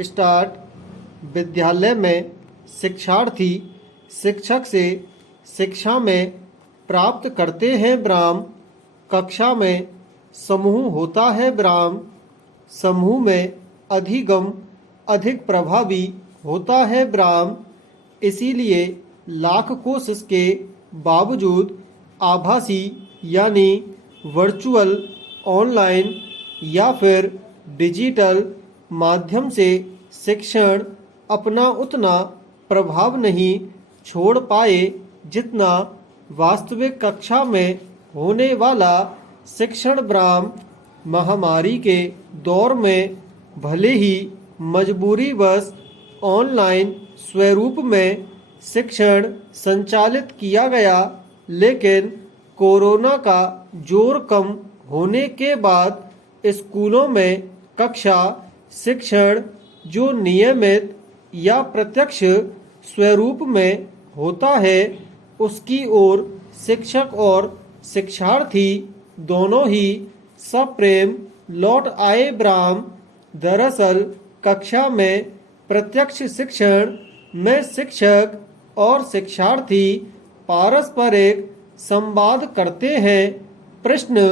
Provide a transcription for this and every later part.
Start. विद्यालय में शिक्षार्थी शिक्षक से शिक्षा में प्राप्त करते हैं विराम। कक्षा में समूह होता है विराम। समूह में अधिगम अधिक प्रभावी होता है विराम। इसीलिए लाख कोशिश के बावजूद आभासी यानी वर्चुअल, ऑनलाइन या फिर डिजिटल माध्यम से शिक्षण अपना उतना प्रभाव नहीं छोड़ पाए जितना वास्तविक कक्षा में होने वाला शिक्षण विराम। महामारी के दौर में भले ही मजबूरीवश ऑनलाइन स्वरूप में शिक्षण संचालित किया गया, लेकिन कोरोना का जोर कम होने के बाद स्कूलों में कक्षा शिक्षण जो नियमित या प्रत्यक्ष स्वरूप में होता है, उसकी ओर शिक्षक और शिक्षार्थी दोनों ही सप्रेम लौट आए विराम। दरअसल कक्षा में प्रत्यक्ष शिक्षण में शिक्षक और शिक्षार्थी पारस्परिक संवाद करते हैं, प्रश्न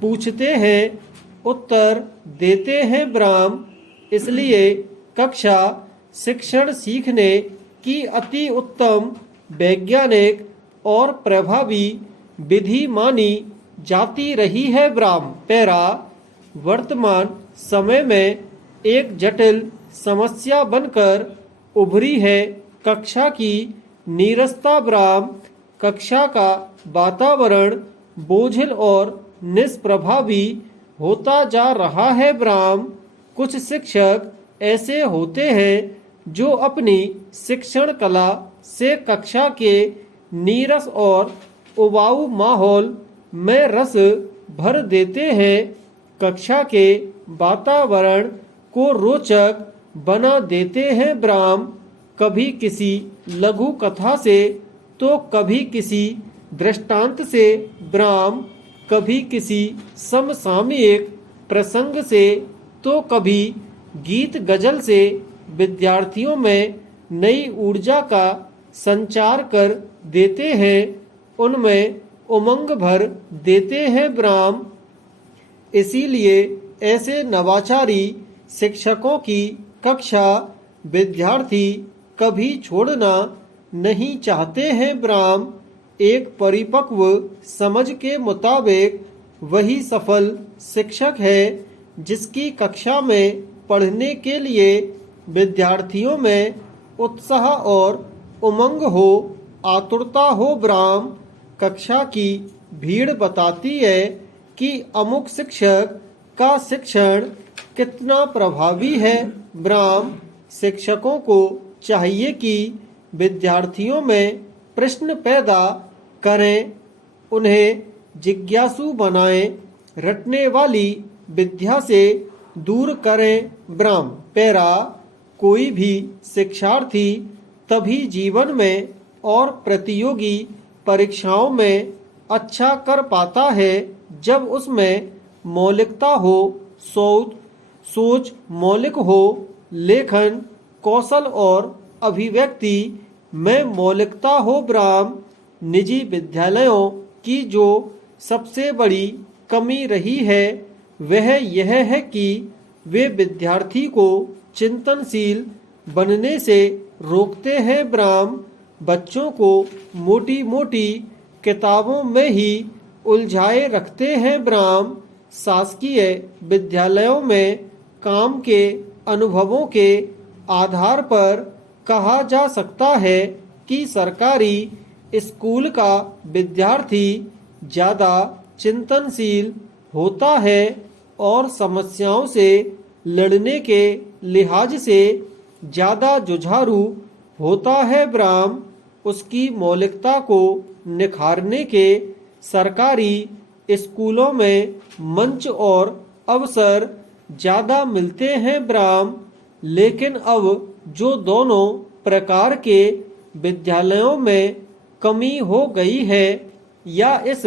पूछते हैं, उत्तर देते हैं विराम। इसलिए कक्षा शिक्षण सीखने की अति उत्तम वैज्ञानिक और प्रभावी विधि मानी जाती रही है विराम। पैरा वर्तमान समय में एक जटिल समस्या बनकर उभरी है कक्षा की नीरसता विराम। कक्षा का वातावरण बोझिल और निष्प्रभावी होता जा रहा है विराम। कुछ शिक्षक ऐसे होते हैं जो अपनी शिक्षण कला से कक्षा के नीरस और उबाऊ माहौल में रस भर देते हैं, कक्षा के वातावरण को रोचक बना देते हैं विराम। कभी किसी लघु कथा से तो कभी किसी दृष्टांत से विराम, कभी किसी समसामयिक प्रसंग से तो कभी गीत गजल से विद्यार्थियों में नई ऊर्जा का संचार कर देते हैं, उनमें उमंग भर देते हैं विराम। इसीलिए ऐसे नवाचारी शिक्षकों की कक्षा विद्यार्थी कभी छोड़ना नहीं चाहते हैं विराम। एक परिपक्व समझ के मुताबिक वही सफल शिक्षक है जिसकी कक्षा में पढ़ने के लिए विद्यार्थियों में उत्साह और उमंग हो, आतुरता हो विराम। कक्षा की भीड़ बताती है कि अमुक शिक्षक का शिक्षण कितना प्रभावी है विराम। शिक्षकों को चाहिए कि विद्यार्थियों में प्रश्न पैदा करें, उन्हें जिज्ञासु बनाएं, रटने वाली विद्या से दूर करें विराम। पैरा कोई भी शिक्षार्थी तभी जीवन में और प्रतियोगी परीक्षाओं में अच्छा कर पाता है जब उसमें मौलिकता हो, सोच मौलिक हो, लेखन कौशल और अभिव्यक्ति में मौलिकता हो विराम। निजी विद्यालयों की जो सबसे बड़ी कमी रही है वह यह है कि वे विद्यार्थी को चिंतनशील बनने से रोकते हैं विराम। बच्चों को मोटी मोटी किताबों में ही उलझाए रखते हैं विराम। शासकीय विद्यालयों में काम के अनुभवों के आधार पर कहा जा सकता है कि सरकारी स्कूल का विद्यार्थी ज़्यादा चिंतनशील होता है और समस्याओं से लड़ने के लिहाज से ज़्यादा जुझारू होता है विराम। उसकी मौलिकता को निखारने के सरकारी स्कूलों में मंच और अवसर ज़्यादा मिलते हैं विराम। लेकिन अब जो दोनों प्रकार के विद्यालयों में कमी हो गई है या इस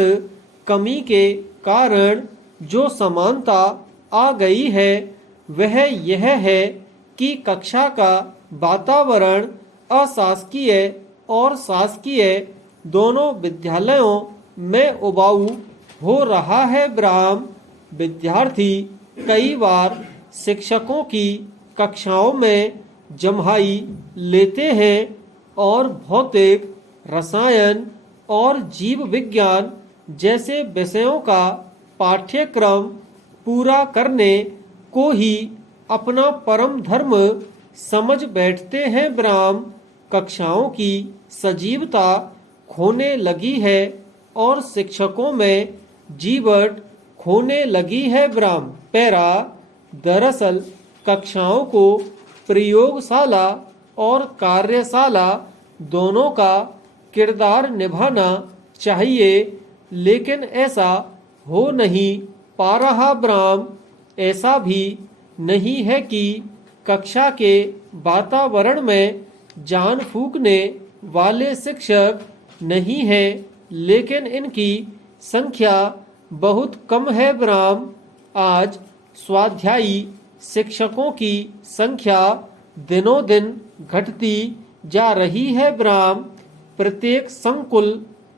कमी के कारण जो समानता आ गई है वह यह है कि कक्षा का वातावरण अशासकीय और शासकीय दोनों विद्यालयों में उबाऊ हो रहा है। ब्राह्म विद्यार्थी कई बार शिक्षकों की कक्षाओं में जम्हाई लेते हैं और भौतिक, रसायन और जीव विज्ञान जैसे विषयों का पाठ्यक्रम पूरा करने को ही अपना परम धर्म समझ बैठते हैं। ब्राह्म कक्षाओं की सजीवता खोने लगी है और शिक्षकों में जीवट खोने लगी है। ब्राह्म पैरा दरअसल कक्षाओं को प्रयोगशाला और कार्यशाला दोनों का किरदार निभाना चाहिए, लेकिन ऐसा हो नहीं पा रहा। ब्राह्म ऐसा भी नहीं है कि कक्षा के वातावरण में जान फूंकने वाले शिक्षक नहीं है, लेकिन इनकी संख्या बहुत कम है। ब्राह्म आज स्वाध्यायी शिक्षकों की संख्या दिनों दिन घटती जा रही है। ब्राह्म प्रत्येक संकुल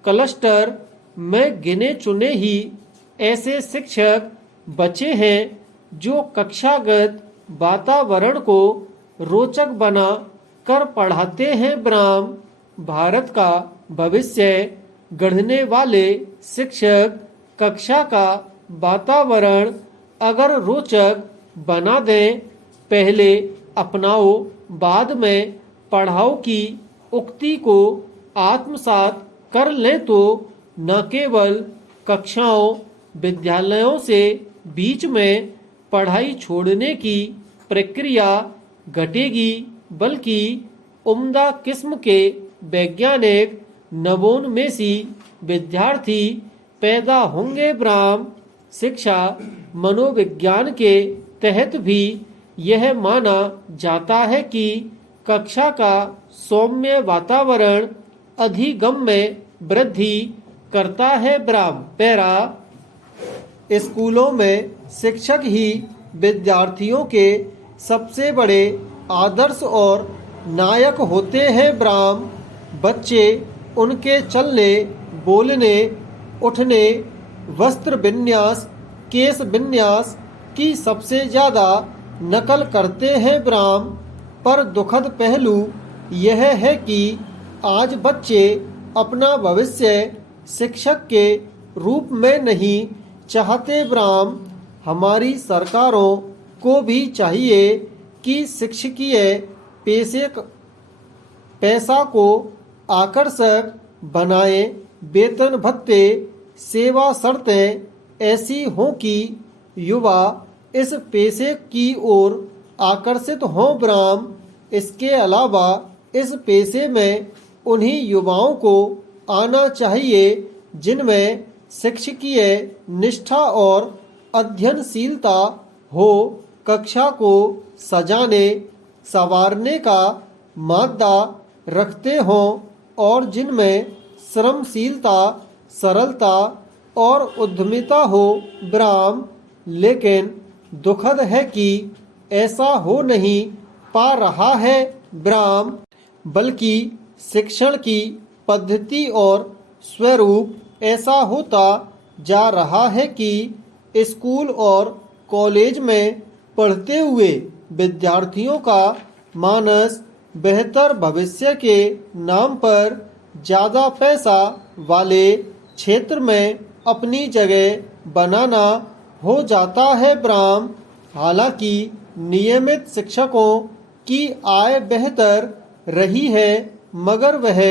क्लस्टर में गिने चुने ही ऐसे शिक्षक बचे हैं जो कक्षागत वातावरण को रोचक बना कर पढ़ाते हैं। ब्राह्म भारत का भविष्य गढ़ने वाले शिक्षक कक्षा का वातावरण अगर रोचक बना दें, पहले अपनाओ बाद में पढ़ाओ की उक्ति को आत्मसात कर लें तो न केवल कक्षाओं विद्यालयों से बीच में पढ़ाई छोड़ने की प्रक्रिया घटेगी, बल्कि उम्दा किस्म के वैज्ञानिक नवोन्मेषी विद्यार्थी पैदा होंगे। ब्राह्म शिक्षा मनोविज्ञान के तहत भी यह माना जाता है कि कक्षा का सौम्य वातावरण अधिगम में वृद्धि करता है। ब्राह्म पैरा स्कूलों में शिक्षक ही विद्यार्थियों के सबसे बड़े आदर्श और नायक होते हैं। ब्राह्म बच्चे उनके चलने, बोलने, उठने, वस्त्र विन्यास, केश विन्यास की सबसे ज्यादा नकल करते हैं। ब्राह्म पर दुखद पहलू यह है कि आज बच्चे अपना भविष्य शिक्षक के रूप में नहीं चाहते। ब्राह्म हमारी सरकारों को भी चाहिए कि शिक्षकीय पैसा को आकर्षक बनाए, वेतन भत्ते, सेवा शर्तें ऐसी हों कि युवा इस पेशे की ओर आकर्षित हों। ब्राह्म इसके अलावा इस पेशे में उन्हीं युवाओं को आना चाहिए जिनमें शिक्षकीय निष्ठा और अध्ययनशीलता हो, कक्षा को सजाने संवारने का मादा रखते हों और जिनमें श्रमशीलता, सरलता और उद्यमिता हो। ब्राह्म लेकिन दुखद है कि ऐसा हो नहीं पा रहा है। ब्राह्म बल्कि शिक्षण की पद्धति और स्वरूप ऐसा होता जा रहा है कि स्कूल और कॉलेज में पढ़ते हुए विद्यार्थियों का मानस बेहतर भविष्य के नाम पर ज़्यादा पैसा वाले क्षेत्र में अपनी जगह बनाना हो जाता है। ब्राह्म हालांकि नियमित शिक्षकों की आय बेहतर रही है, मगर वह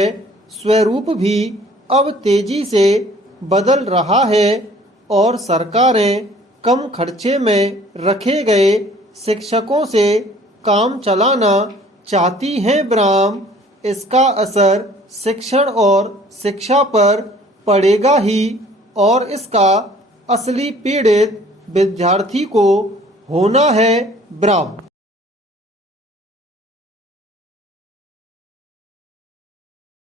स्वरूप भी अब तेजी से बदल रहा है और सरकारें कम खर्चे में रखे गए शिक्षकों से काम चलाना चाहती हैं। ब्राह्म इसका असर शिक्षण और शिक्षा पर पड़ेगा ही और इसका असली पीड़ित विद्यार्थी को होना है। ब्राह्म